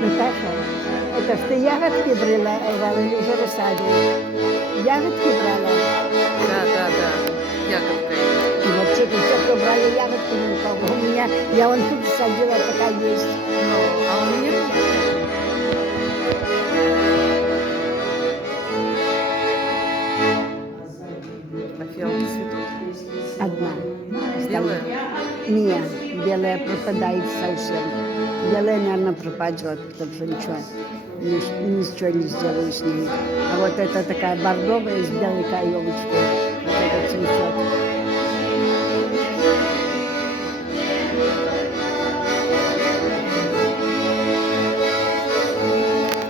Наташа, это ж ты ягодки брала, или уже рассадила? Ягодки брала? Да. Ягодкой. И вообще все, кто брали ягодки, никого. У меня, я вон тут садила, пока есть. Ну, а у меня нет. А фиалки цветут? Одна. Белая? Нет, белая пропадает совсем. Белая, наверное, пропадет, потому что ничего не сделаю с ней. А вот это такая бордовая с белой каемочкой. Вот это цветет.